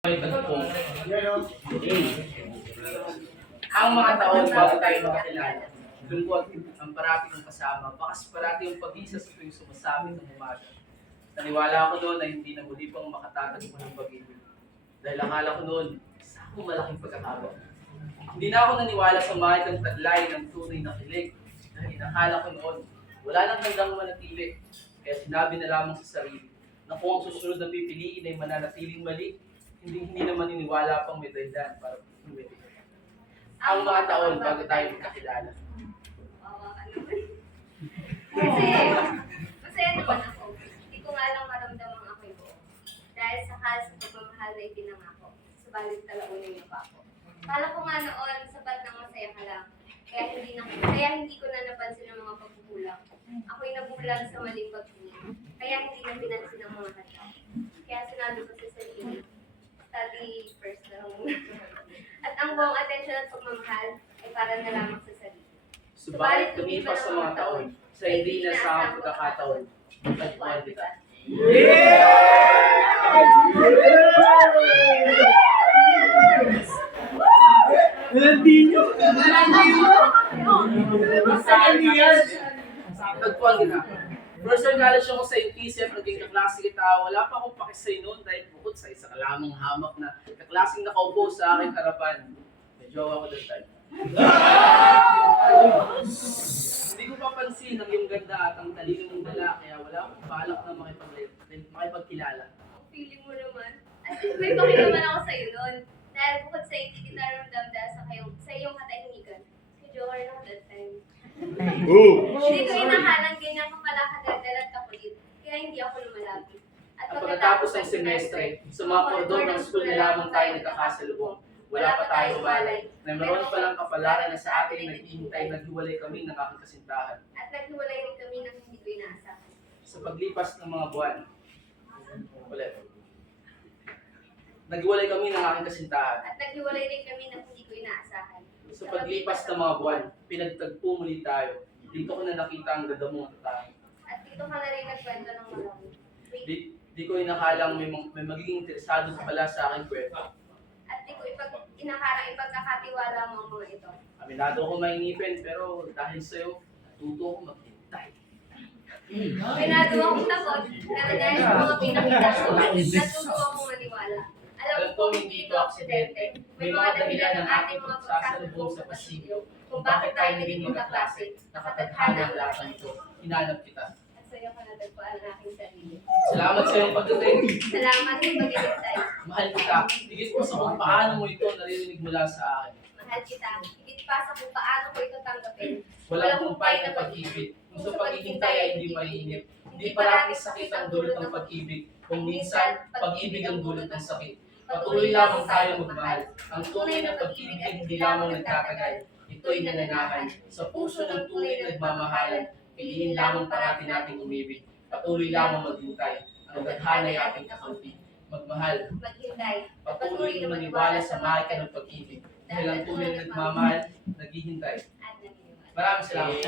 Ang mga taon bago tayo makakilala, lungkot ang parati kong kasama, bakas parati yung pag-isa sa tuwing sumasabit ng umaga. Naniwala ako noon na hindi na muli pang makatatagpo ng pag-ibig. Dahil akala ko noon, isa akong malaking pagkakaba. Hindi na ako naniwala sa mahal ng taglay ng tunay na kilig. Dahil akala ko noon, wala nang hanggang manatili. Kaya sinabi na lamang sa sarili na kung ang susunod na pipiliin ay mananatiling mali, hindi na maniniwala pang may dahilan para lumiti. Ang mga taon bago tayo magkakilala. Masaya naman ako. Hindi ko nga lang maramdamang ako'y buo. Dahil sa pagmamahal na ipinangako, subalit talaunin niyo pa ako. Kala ko nga noon, sapat ng masaya ka lang. Kaya hindi ko na napansin ang mga pagkukulang. Ako'y nabulag sa maling pagtingin. Kaya hindi na pinansin ang mga kanta. Kaya sinabi ko sa sarili, study first lang muna. At ang buong atensyon at pagmamahal ay para na lamang sa sarili. Subalit lumipas sa mga taon, sa hindi na sa ang pagkakataon, matagpuan kita. Matagpuan kita. First year college ako sa UTC, naging kaklase kita. Wala pa akong pakisay noon dahil bukod sa isa ka lamang hamak na kaklaseng nakaupo sa aking harapan. May jowa ko that time. Hindi ko papansin ang iyong ganda at ang talino mong dala, kaya wala akong balak na makipagkilala. Ang feeling mo naman, at may pakilaman ako sa'yo noon. Dahil bukod sa hindi kita ramdam dahil sa iyong katahimikan, si Joker ako that time. Hindi ko inakalang ganyan ka pala kagandal at kakulit, kaya hindi ako lumalapit. At pagkatapos ng semestre, sa mga koridor ng school na lamang tayo nagkakasalubong, wala pa tayo walay, na meron palang kapalaran na sa atin ay naghihintay, naghiwalay kami ng aking kasintahan. At naghiwalay rin kami ng hindi ko inaasahan. Sa paglipas ng mga buwan, naghiwalay kami ng aking kasintahan. At naghiwalay rin kami ng hindi ko inaasahan. Sa paglipas ng mga buwan, pinagtagpo muli tayo. Dito ko na nakita ang ganda mong tatay. At dito ka na rin nagkwento ng marami. Di ko inakalang may magiging interesado pala sa aking kwento. At di ko inakalang ipagkakatiwala mo ang mga ito. Aminado ko mainipin, pero dahil sa'yo, natuto ko maghintay. Pinado akong takot, pero dahil sa mga pinakita ko, natuto akong maniwala. Alam ko hindi ito aksidente. May mga dahilan ng ating mga pagsasalubong sa pasilyo kung bakit tayo naging magkaklase. Nakatadhana ang lahat ng ito. Hinanap kita. At sa'yo ka natagpuan ang aking sarili. Salamat sa iyong pagdating. Salamat sa pag-iligtay. Mahal kita. Higit pa sa kung paano mo ito naririnig mula sa akin. Mahal kita. Higit pa sa kung paano ko ito tanggapin. Walang kumpay na pag-ibig. Kung sa paghihintay ay hindi mainip. Hindi parating sakit ang dulot ng pag-ibig. Kung minsan, pag-ibig ang dulot ng sakit. Patuloy lamang tayo magmahal. Ang tunay na pag-ibig ay hindi lamang nagtatagal. Ito'y nananahan. Sa puso ng tunay na nagmamahalan, piliin lamang parati nating umibig. Patuloy lamang maghintay. Ang tadhana ay ating kakampi. Magmahal. Maghintay. Patuloy na maniwala sa mahal ka ng pag-ibig. Dahil ang tunay na nagmamahal, naghihintay. At naniniwala. Maraming salamat.